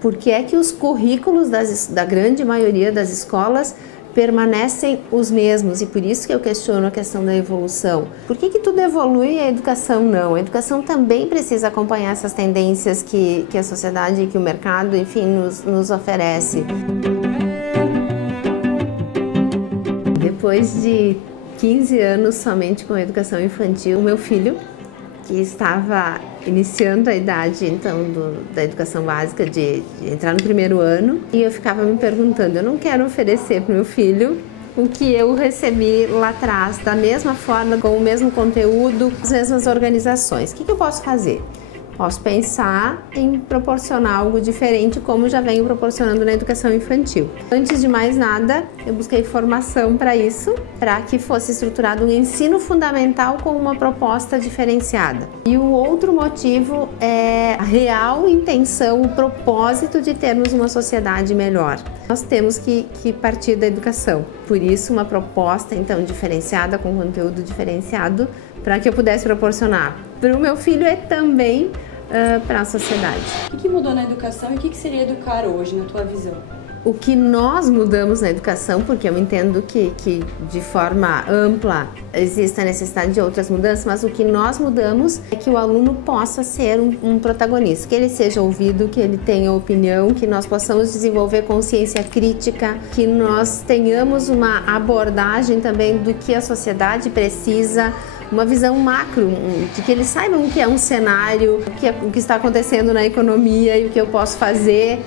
Por que é que os currículos da grande maioria das escolas permanecem os mesmos? E por isso que eu questiono a questão da evolução. Por que tudo evolui e a educação não? A educação também precisa acompanhar essas tendências que a sociedade e que o mercado, enfim, nos oferece. Depois de 15 anos somente com a educação infantil, o meu filho, que estava iniciando a idade então da educação básica, de entrar no primeiro ano, e eu ficava me perguntando, eu não quero oferecer para o meu filho o que eu recebi lá atrás, da mesma forma, com o mesmo conteúdo, as mesmas organizações. O que eu posso fazer? Posso pensar em proporcionar algo diferente, como já venho proporcionando na educação infantil. Antes de mais nada, eu busquei formação para isso, para que fosse estruturado um ensino fundamental com uma proposta diferenciada. E o outro motivo é a real intenção, o propósito de termos uma sociedade melhor. Nós temos que partir da educação. Por isso, uma proposta, então, diferenciada, com conteúdo diferenciado, para que eu pudesse proporcionar para o meu filho e também para a sociedade. O que mudou na educação e o que seria educar hoje, na tua visão? O que nós mudamos na educação, porque eu entendo que de forma ampla existe a necessidade de outras mudanças, mas o que nós mudamos é que o aluno possa ser um protagonista, que ele seja ouvido, que ele tenha opinião, que nós possamos desenvolver consciência crítica, que nós tenhamos uma abordagem também do que a sociedade precisa, uma visão macro, de que eles saibam o que é um cenário, o que está acontecendo na economia e o que eu posso fazer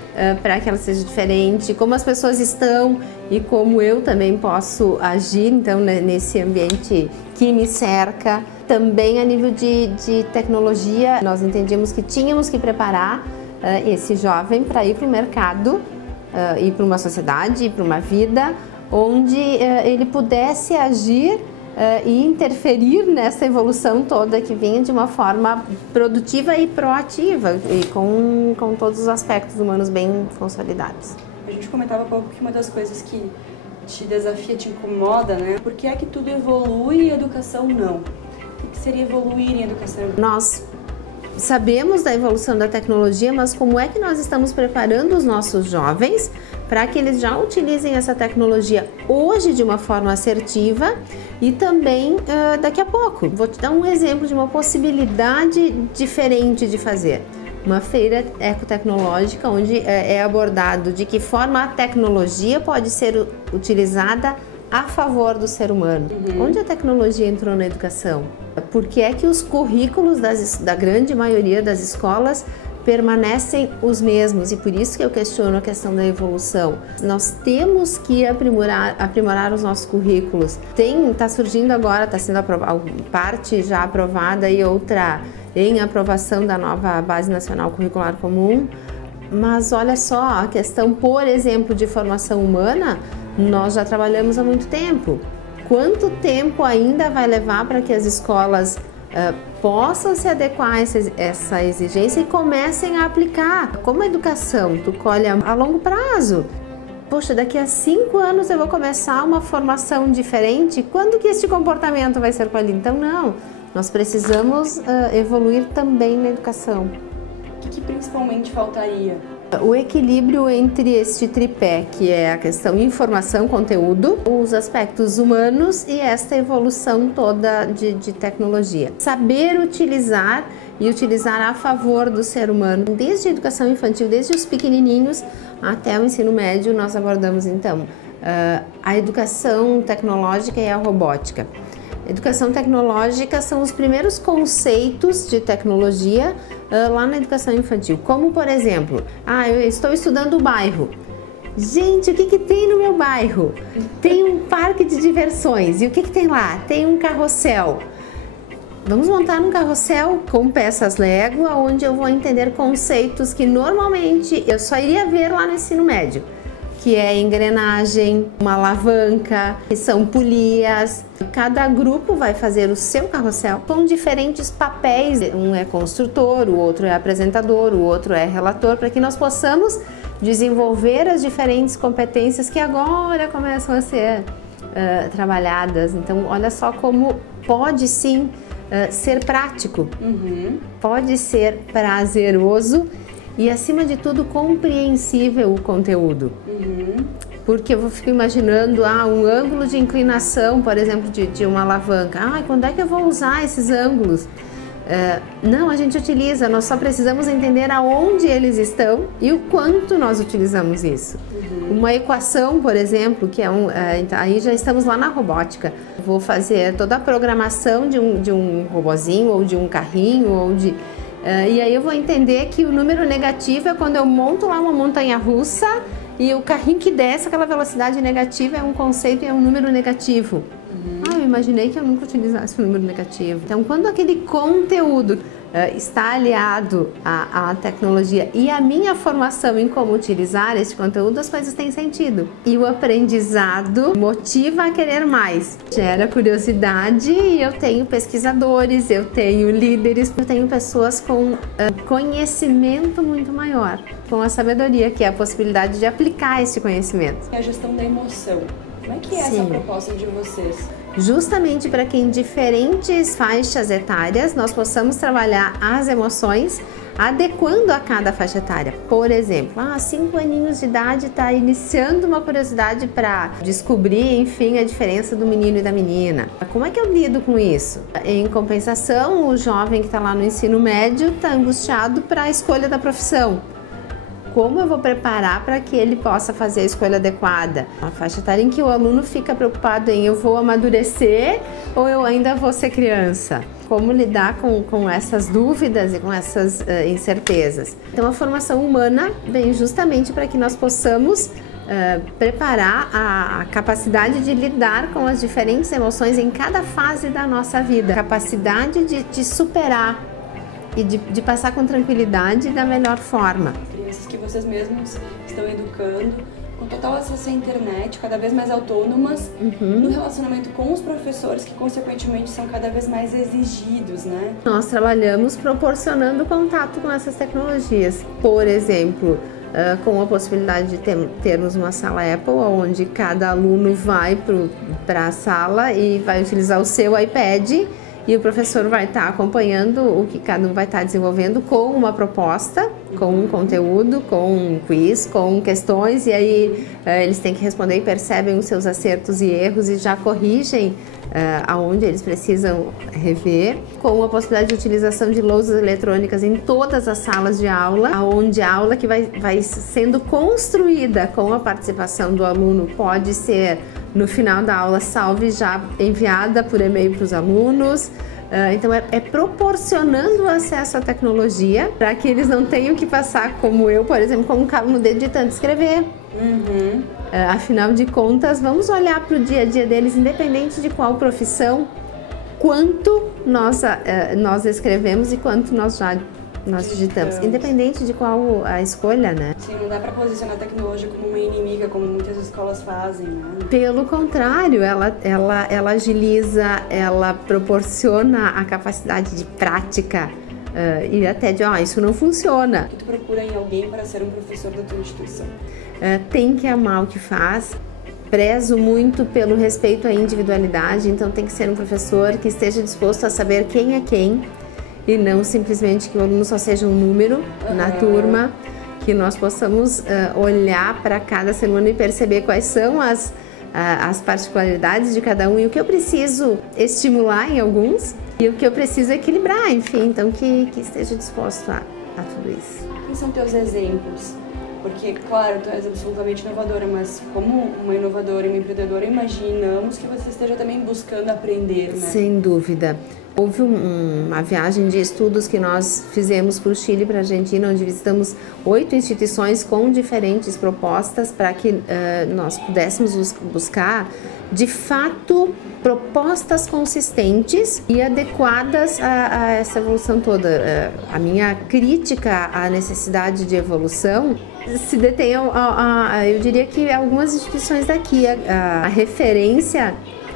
para que ela seja diferente, como as pessoas estão e como eu também posso agir então nesse ambiente que me cerca. Também a nível de tecnologia, nós entendíamos que tínhamos que preparar esse jovem para ir para o mercado, ir para uma sociedade, ir para uma vida onde ele pudesse agir e interferir nessa evolução toda que vinha de uma forma produtiva e proativa e com todos os aspectos humanos bem consolidados. A gente comentava há pouco que uma das coisas que te desafia, te incomoda, né? Por que é que tudo evolui e a educação não? O que seria evoluir em educação? Nós sabemos da evolução da tecnologia, mas como é que nós estamos preparando os nossos jovens para que eles já utilizem essa tecnologia hoje de uma forma assertiva e também daqui a pouco? Vou te dar um exemplo de uma possibilidade diferente de fazer. Uma feira ecotecnológica onde é abordado de que forma a tecnologia pode ser utilizada a favor do ser humano. Onde a tecnologia entrou na educação? Por que é que os currículos da grande maioria das escolas permanecem os mesmos? E por isso que eu questiono a questão da evolução. Nós temos que aprimorar os nossos currículos. Está surgindo agora, está sendo parte já aprovada e outra em aprovação da nova Base Nacional Curricular Comum. Mas olha só, a questão, por exemplo, de formação humana, nós já trabalhamos há muito tempo. Quanto tempo ainda vai levar para que as escolas possam se adequar a essa exigência e comecem a aplicar? Como a educação, tu colhe a longo prazo. Poxa, daqui a 5 anos eu vou começar uma formação diferente. Quando que este comportamento vai ser colhido? Então, não. Nós precisamos evoluir também na educação. O que principalmente faltaria? O equilíbrio entre este tripé, que é a questão informação, conteúdo, os aspectos humanos e esta evolução toda de tecnologia. Saber utilizar e utilizar a favor do ser humano, desde a educação infantil, desde os pequenininhos até o ensino médio, nós abordamos então a educação tecnológica e a robótica. Educação tecnológica são os primeiros conceitos de tecnologia lá na educação infantil, como por exemplo, eu estou estudando o bairro. Gente, o que tem no meu bairro? Tem um parque de diversões, e o que tem lá? Tem um carrossel. Vamos montar um carrossel com peças Lego, onde eu vou entender conceitos que normalmente eu só iria ver lá no ensino médio, que é engrenagem, uma alavanca, que são polias. Cada grupo vai fazer o seu carrossel com diferentes papéis. Um é construtor, o outro é apresentador, o outro é relator, para que nós possamos desenvolver as diferentes competências que agora começam a ser trabalhadas. Então, olha só como pode sim ser prático, pode ser prazeroso e, acima de tudo, compreensível o conteúdo. Porque eu fico imaginando um ângulo de inclinação, por exemplo, de uma alavanca. Quando é que eu vou usar esses ângulos? Não, a gente utiliza, nós só precisamos entender aonde eles estão e o quanto nós utilizamos isso. Uma equação, por exemplo, que é aí já estamos lá na robótica. Vou fazer toda a programação de um robozinho ou de um carrinho e aí eu vou entender que o número negativo é quando eu monto lá uma montanha-russa e o carrinho que desce aquela velocidade negativa é um conceito e é um número negativo. Eu imaginei que eu nunca utilizasse o número negativo. Então, quando aquele conteúdo está aliado à tecnologia e à minha formação em como utilizar esse conteúdo, as coisas têm sentido. E o aprendizado motiva a querer mais. Gera curiosidade e eu tenho pesquisadores, eu tenho líderes, eu tenho pessoas com conhecimento muito maior, com a sabedoria, que é a possibilidade de aplicar esse conhecimento. É a gestão da emoção. Como é que é essa proposta de vocês? Justamente para que em diferentes faixas etárias nós possamos trabalhar as emoções adequando a cada faixa etária. Por exemplo, 5 aninhos de idade está iniciando uma curiosidade para descobrir, enfim, a diferença do menino e da menina. Como é que eu lido com isso? Em compensação, o jovem que está lá no ensino médio está angustiado para a escolha da profissão. Como eu vou preparar para que ele possa fazer a escolha adequada? Uma faixa etária em que o aluno fica preocupado em eu vou amadurecer ou eu ainda vou ser criança? Como lidar com essas dúvidas e com essas incertezas? Então, a formação humana vem justamente para que nós possamos preparar a capacidade de lidar com as diferentes emoções em cada fase da nossa vida. Capacidade de superar e de passar com tranquilidade da melhor forma. Crianças que vocês mesmos estão educando, com total acesso à internet, cada vez mais autônomas, no relacionamento com os professores, que consequentemente são cada vez mais exigidos, né? Nós trabalhamos proporcionando contato com essas tecnologias. Por exemplo, com a possibilidade de termos uma sala Apple, onde cada aluno vai para a sala e vai utilizar o seu iPad, e o professor vai estar acompanhando o que cada um vai estar desenvolvendo com uma proposta, com um conteúdo, com um quiz, com questões, e aí eles têm que responder e percebem os seus acertos e erros e já corrigem aonde eles precisam rever, com a possibilidade de utilização de lousas eletrônicas em todas as salas de aula, onde a aula que vai sendo construída com a participação do aluno pode ser, no final da aula, salva e já enviada por e-mail para os alunos. Então é proporcionando o acesso à tecnologia para que eles não tenham que passar, como eu, por exemplo, com um calo no dedo de tanto escrever. Afinal de contas, vamos olhar para o dia a dia deles, independente de qual profissão, quanto nós escrevemos e quanto nós digitamos, independente de qual a escolha, né? Sim, não dá para posicionar a tecnologia como uma inimiga, como muitas escolas fazem, né? Pelo contrário, ela agiliza, ela proporciona a capacidade de prática e até de, isso não funciona. O que tu procura em alguém para ser um professor da tua instituição? Tem que amar o que faz. Prezo muito pelo respeito à individualidade, então tem que ser um professor que esteja disposto a saber quem é quem, e não simplesmente que o aluno só seja um número na turma, que nós possamos olhar para cada ser humano e perceber quais são as particularidades de cada um e o que eu preciso estimular em alguns e o que eu preciso equilibrar, enfim, então que esteja disposto a tudo isso. Quem são teus exemplos? Porque, claro, tu és absolutamente inovadora, mas como uma inovadora e uma empreendedora, imaginamos que você esteja também buscando aprender, né? Sem dúvida. Houve uma viagem de estudos que nós fizemos para o Chile e para a Argentina, onde visitamos 8 instituições com diferentes propostas para que nós pudéssemos buscar, de fato, propostas consistentes e adequadas a essa evolução toda. A minha crítica à necessidade de evolução se detém, eu diria que algumas instituições daqui, a referência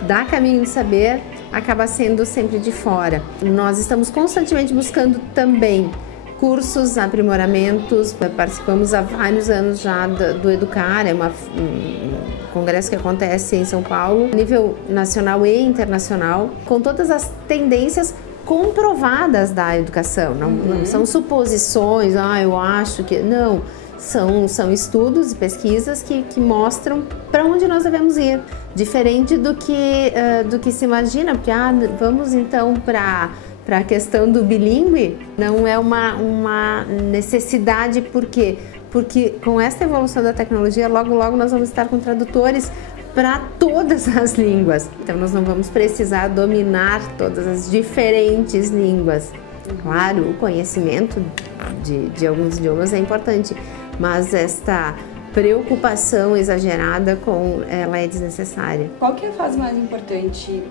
da Caminho de Saber acaba sendo sempre de fora. Nós estamos constantemente buscando também cursos, aprimoramentos, participamos há vários anos já do Educar, é um congresso que acontece em São Paulo, a nível nacional e internacional, com todas as tendências comprovadas da educação, não são suposições, eu acho que... Não, são estudos e pesquisas que mostram para onde nós devemos ir. Diferente do que se imagina, porque vamos então para a questão do bilíngue, não é uma necessidade, por quê? Porque com essa evolução da tecnologia, logo nós vamos estar com tradutores para todas as línguas. Então nós não vamos precisar dominar todas as diferentes línguas. Claro, o conhecimento de alguns idiomas é importante, mas esta preocupação exagerada ela é desnecessária. Qual que é a fase mais importante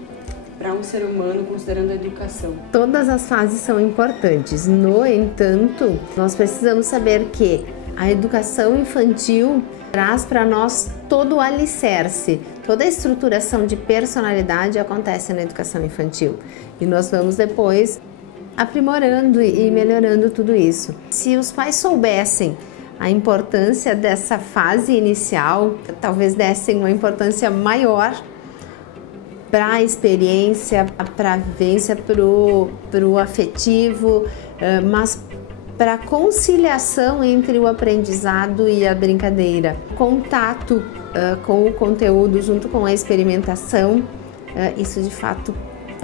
para um ser humano, considerando a educação? Todas as fases são importantes. No entanto, nós precisamos saber que a educação infantil traz para nós todo o alicerce, toda a estruturação de personalidade acontece na educação infantil. E nós vamos depois aprimorando e melhorando tudo isso. Se os pais soubessem a importância dessa fase inicial, talvez dessem uma importância maior para a experiência, para a vivência, para o afetivo, mas para a conciliação entre o aprendizado e a brincadeira. Contato com o conteúdo junto com a experimentação, isso de fato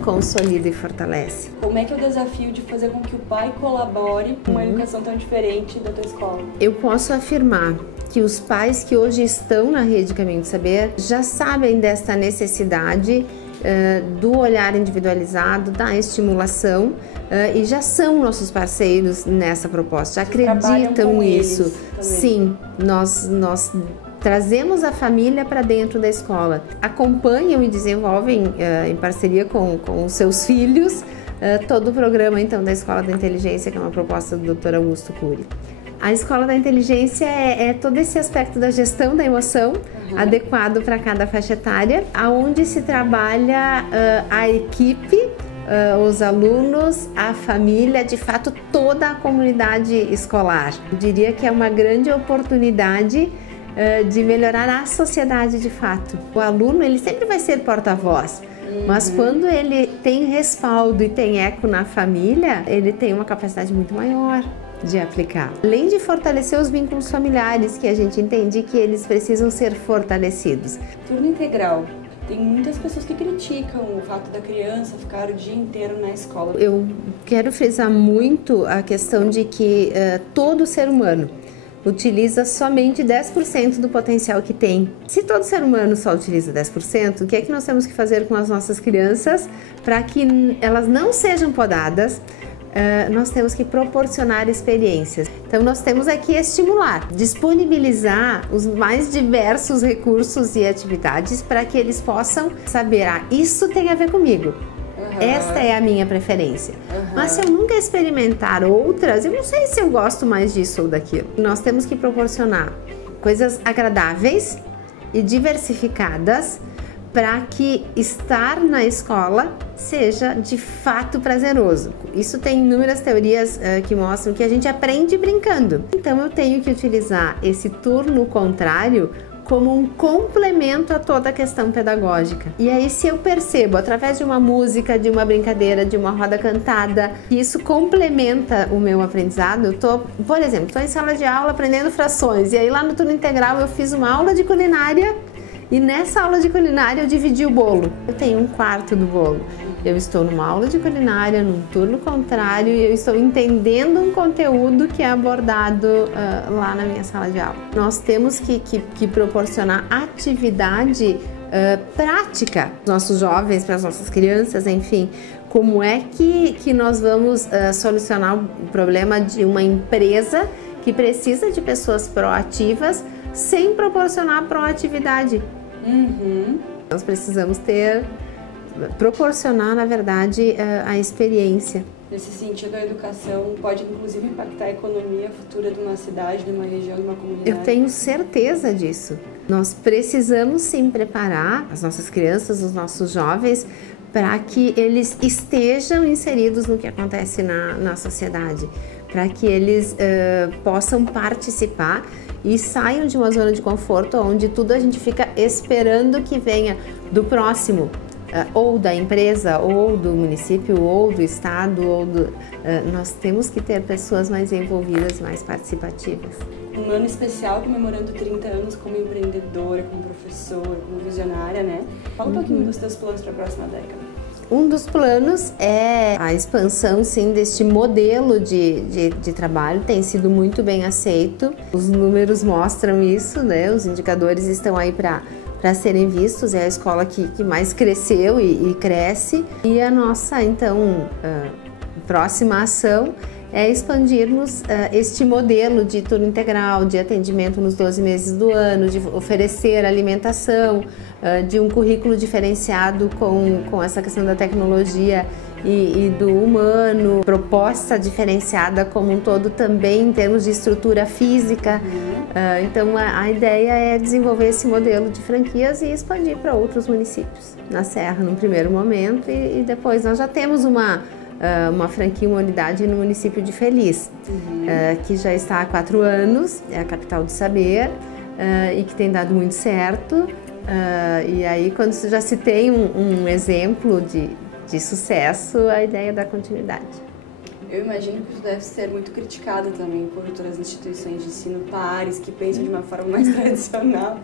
consolida e fortalece. Como é que é o desafio de fazer com que o pai colabore com uma educação tão diferente da tua escola? Eu posso afirmar que os pais que hoje estão na Rede Caminho do Saber já sabem desta necessidade do olhar individualizado, da estimulação e já são nossos parceiros nessa proposta, já acreditam nisso. Sim, nós trazemos a família para dentro da escola, acompanham e desenvolvem em parceria com os seus filhos todo o programa então da Escola da Inteligência, que é uma proposta do Dr. Augusto Cury. A Escola da Inteligência é todo esse aspecto da gestão da emoção, adequado para cada faixa etária, onde se trabalha a equipe, os alunos, a família, de fato toda a comunidade escolar. Eu diria que é uma grande oportunidade de melhorar a sociedade de fato. O aluno, ele sempre vai ser porta-voz, mas quando ele tem respaldo e tem eco na família, ele tem uma capacidade muito maior de aplicar. Além de fortalecer os vínculos familiares, que a gente entende que eles precisam ser fortalecidos. Turno integral. Tem muitas pessoas que criticam o fato da criança ficar o dia inteiro na escola. Eu quero frisar muito a questão de que todo ser humano utiliza somente 10% do potencial que tem. Se todo ser humano só utiliza 10%, o que é que nós temos que fazer com as nossas crianças para que elas não sejam podadas? Nós temos que proporcionar experiências. Então nós temos aqui estimular, disponibilizar os mais diversos recursos e atividades para que eles possam saber, isso tem a ver comigo. Esta é a minha preferência. Mas se eu nunca experimentar outras, eu não sei se eu gosto mais disso ou daquilo. Nós temos que proporcionar coisas agradáveis e diversificadas para que estar na escola seja de fato prazeroso. Isso tem inúmeras teorias que mostram que a gente aprende brincando. Então eu tenho que utilizar esse turno contrário como um complemento a toda a questão pedagógica. E aí, se eu percebo, através de uma música, de uma brincadeira, de uma roda cantada, que isso complementa o meu aprendizado, por exemplo, estou em sala de aula aprendendo frações, e aí lá no turno integral eu fiz uma aula de culinária, e nessa aula de culinária eu dividi o bolo. Eu tenho um quarto do bolo. Eu estou numa aula de culinária, num turno contrário, e eu estou entendendo um conteúdo que é abordado lá na minha sala de aula. Nós temos que proporcionar atividade prática para os nossos jovens, para as nossas crianças, enfim. Como é que nós vamos solucionar o problema de uma empresa que precisa de pessoas proativas sem proporcionar proatividade? Nós precisamos proporcionar, na verdade, a experiência. Nesse sentido, a educação pode inclusive impactar a economia futura de uma cidade, de uma região, de uma comunidade? Eu tenho certeza disso. Nós precisamos sim preparar as nossas crianças, os nossos jovens, para que eles estejam inseridos no que acontece na sociedade, para que eles possam participar e saiam de uma zona de conforto onde tudo a gente fica esperando que venha do próximo. ou da empresa, ou do município, ou do estado, nós temos que ter pessoas mais envolvidas, mais participativas. Um ano especial comemorando 30 anos como empreendedora, como professora, como visionária, né? Fala um pouquinho dos teus planos para a próxima década. Um dos planos é a expansão, sim, deste modelo de trabalho, tem sido muito bem aceito. Os números mostram isso, né? Os indicadores estão aí para serem vistos, é a escola que mais cresceu e cresce. E a nossa, então, próxima ação é expandirmos este modelo de turno integral, de atendimento nos 12 meses do ano, de oferecer alimentação, de um currículo diferenciado com essa questão da tecnologia e do humano, proposta diferenciada como um todo também em termos de estrutura física. Então a ideia é desenvolver esse modelo de franquias e expandir para outros municípios na Serra no primeiro momento e depois nós já temos uma franquia, uma unidade no município de Feliz, que já está há 4 anos, é a capital do saber e que tem dado muito certo. E aí, quando já se tem um exemplo de sucesso, a ideia é dar continuidade. Eu imagino que isso deve ser muito criticado também por outras instituições de ensino pares que pensam de uma forma mais tradicional.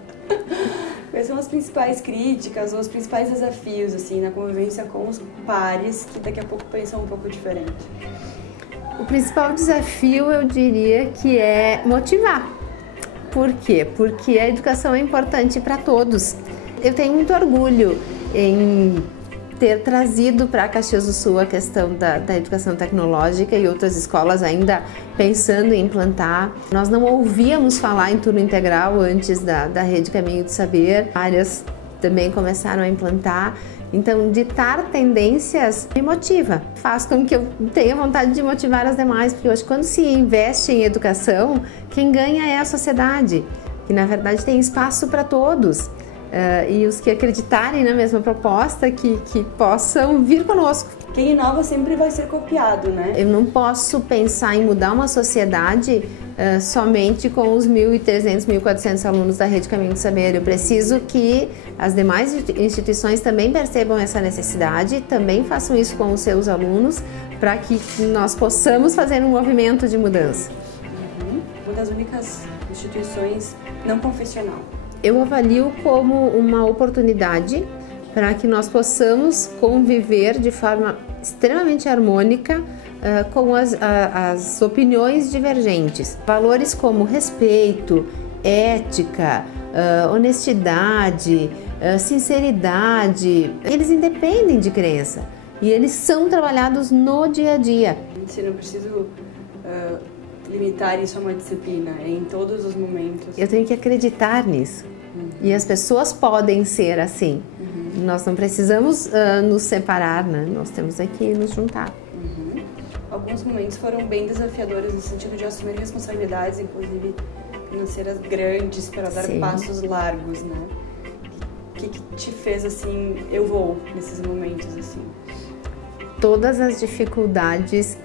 Quais são as principais críticas ou os principais desafios assim, na convivência com os pares que daqui a pouco pensam um pouco diferente? O principal desafio, eu diria, que é motivar. Por quê? Porque a educação é importante para todos. Eu tenho muito orgulho em ter trazido para Caxias do Sul a questão da educação tecnológica e outras escolas ainda pensando em implantar. Nós não ouvíamos falar em turno integral antes da Rede Caminho do Saber, áreas também começaram a implantar. Então, ditar tendências me motiva, faz com que eu tenha vontade de motivar as demais, porque eu acho que quando se investe em educação, quem ganha é a sociedade, que na verdade tem espaço para todos. E os que acreditarem na mesma proposta, que possam vir conosco. Quem inova sempre vai ser copiado, né? Eu não posso pensar em mudar uma sociedade somente com os 1.300, 1.400 alunos da Rede Caminho do Saber. Eu preciso que as demais instituições também percebam essa necessidade, também façam isso com os seus alunos, para que nós possamos fazer um movimento de mudança. Uma das únicas instituições não confessional. Eu avalio como uma oportunidade para que nós possamos conviver de forma extremamente harmônica com as opiniões divergentes. Valores como respeito, ética, honestidade, sinceridade, eles independem de crença e eles são trabalhados no dia a dia. Você não precisa limitar isso a uma disciplina, é em todos os momentos. Eu tenho que acreditar nisso. E as pessoas podem ser assim. Nós não precisamos nos separar, né? Nós temos que nos juntar. Alguns momentos foram bem desafiadores no sentido de assumir responsabilidades, inclusive financeiras grandes, para dar passos largos, né? O que te fez assim, eu vou nesses momentos assim? Todas as dificuldades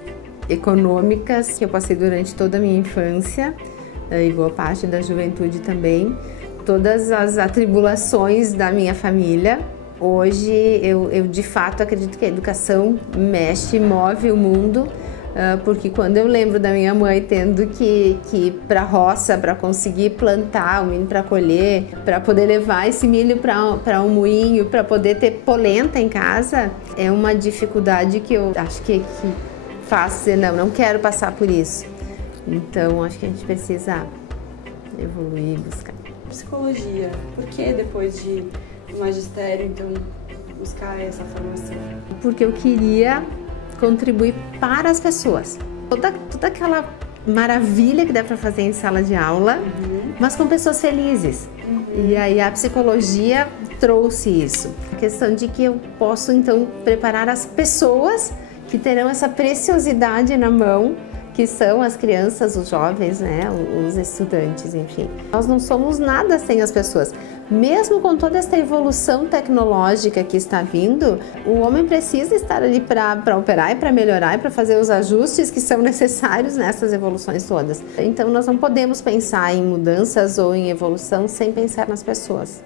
econômicas que eu passei durante toda a minha infância e boa parte da juventude também, todas as atribulações da minha família. Hoje eu de fato acredito que a educação move o mundo, porque quando eu lembro da minha mãe tendo que ir para a roça para conseguir plantar o milho para colher, para poder levar esse milho para um moinho, para poder ter polenta em casa, é uma dificuldade que eu acho que faz dizer, não quero passar por isso. Então acho que a gente precisa evoluir, buscar. Psicologia, por que depois de magistério, então, buscar essa formação? Porque eu queria contribuir para as pessoas. Toda aquela maravilha que dá para fazer em sala de aula, mas com pessoas felizes. E aí a psicologia trouxe isso. A questão de que eu posso, então, preparar as pessoas que terão essa preciosidade na mão, que são as crianças, os jovens, né, os estudantes, enfim. Nós não somos nada sem as pessoas. Mesmo com toda essa evolução tecnológica que está vindo, o homem precisa estar ali para operar e para melhorar e para fazer os ajustes que são necessários nessas evoluções todas. Então nós não podemos pensar em mudanças ou em evolução sem pensar nas pessoas.